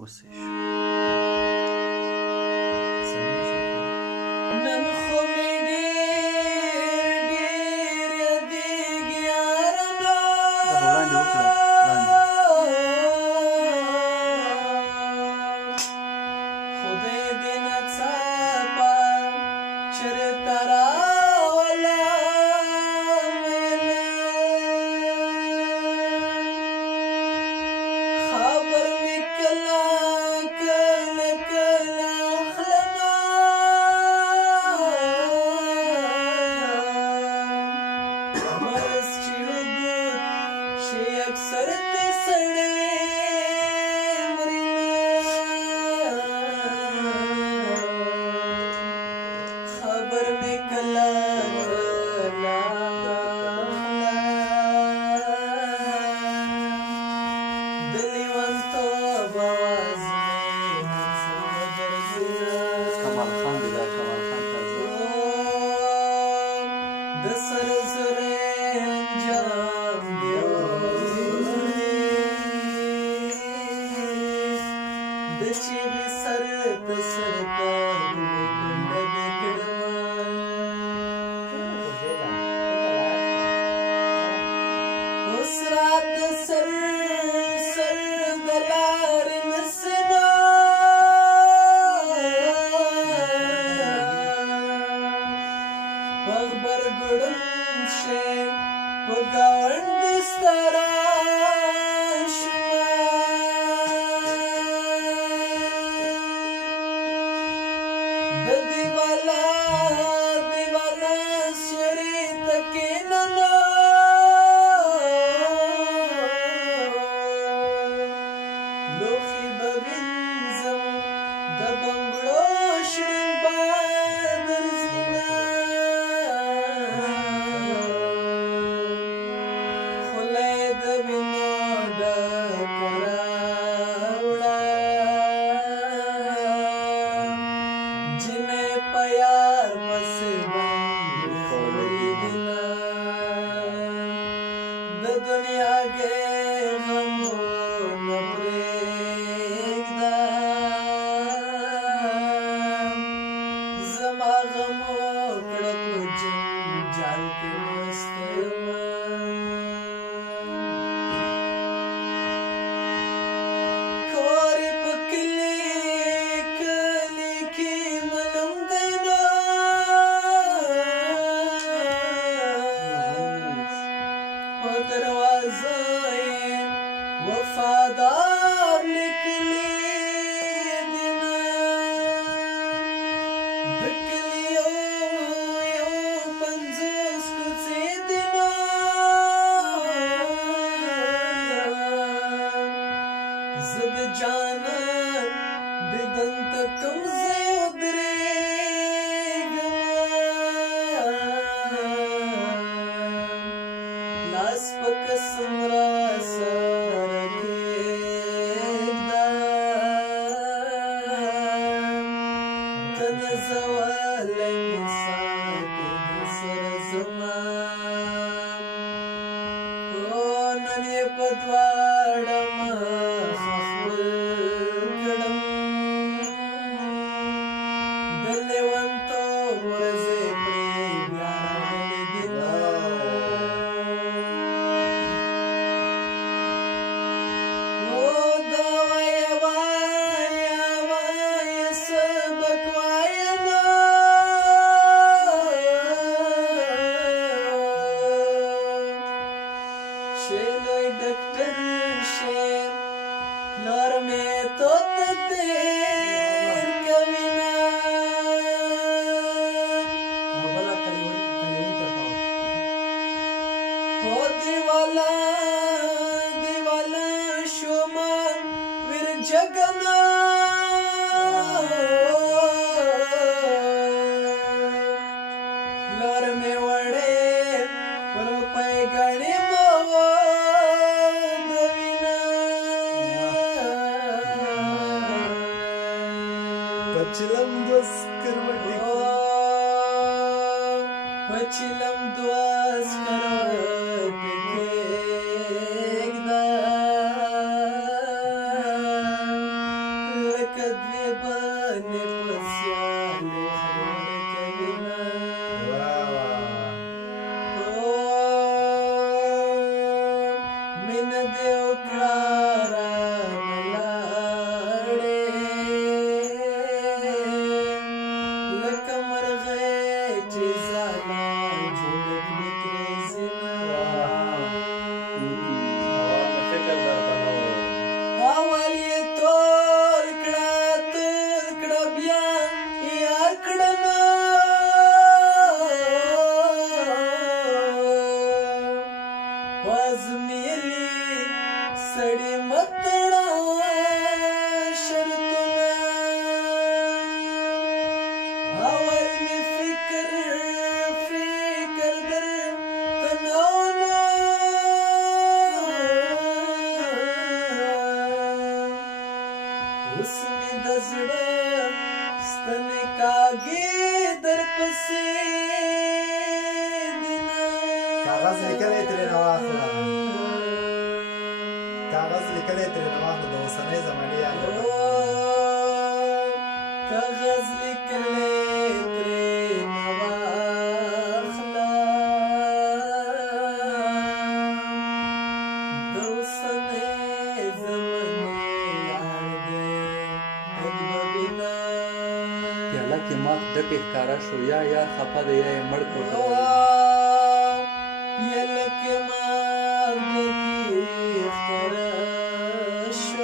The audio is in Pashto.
اوسې شو. نن خو مې ډېر یادېږي یارانو. دغه وړاندې وکړه وړاندې. خدای دې ناڅاپه چېرته راوله مینه. خبر مې کله کله کله اخلمه. مرض چې اوږد شي اکثر ترې سړی خبر مې کله کله د لیونتوب اواز مې سره ګرځېده. کمال خان دی دا کمال خان تازه د سر زری انجام د چیغې سر ته سر ته ګونډه دې کړمه. اوس راته سر د لارې نسنه. په غبرګړن شي په ګاونډ سته راشمه. د دیواله سیوري ته کښېنمه. لوښي به وینځم د بنګړو شرنګ به درځینه. خوله یې د وینو ډکه راوړه. جنۍ په یار پسې باندې خوړلي دینه. د دنیا غمونه پرېږده. زما غمو کړه په جنجال کې مست یمه. کور یې په کلي کې معلوم دی نو. په دروازه یې وفادار لیکلي دینه. د کلي یو 50 کوڅې دینه. زه د جانان دیدن ته کوم ځای ودرېږمه. لاس په قسم راسره کښېږده. کنه زه ولی مسافر درسره ځمه. نن یې په دواړه مخه خپل کړم. د لیونتوب ورځې پرې بیا راغلې دینه. دا وایه وایه سبق وایه نو. شی لوی ډاکټر شی پلار مې توته تېر کوینه. هو دیواله شومه ویرجګمه. پلار مې وړې روپۍ ګڼې موادوینه. پچلم دوس کروټې پچلم دوس کروټې کښېږده. اوس مې د زړه ستنې کاږي درپسې دینه کاغذ لیکلی ترېنه واخله کاغذ لیکلی ترېنه واخله د اوسنۍ زمانې یاد کاغذ لیکلی ترېنه واخله د اوسنۍ زمانې یاد دی اجببینا پیاله کې مات ډکې ښکاره شو یا یار خفه دی یا یې مړ کوټه پیاله کې مات ډکې ښکاره شو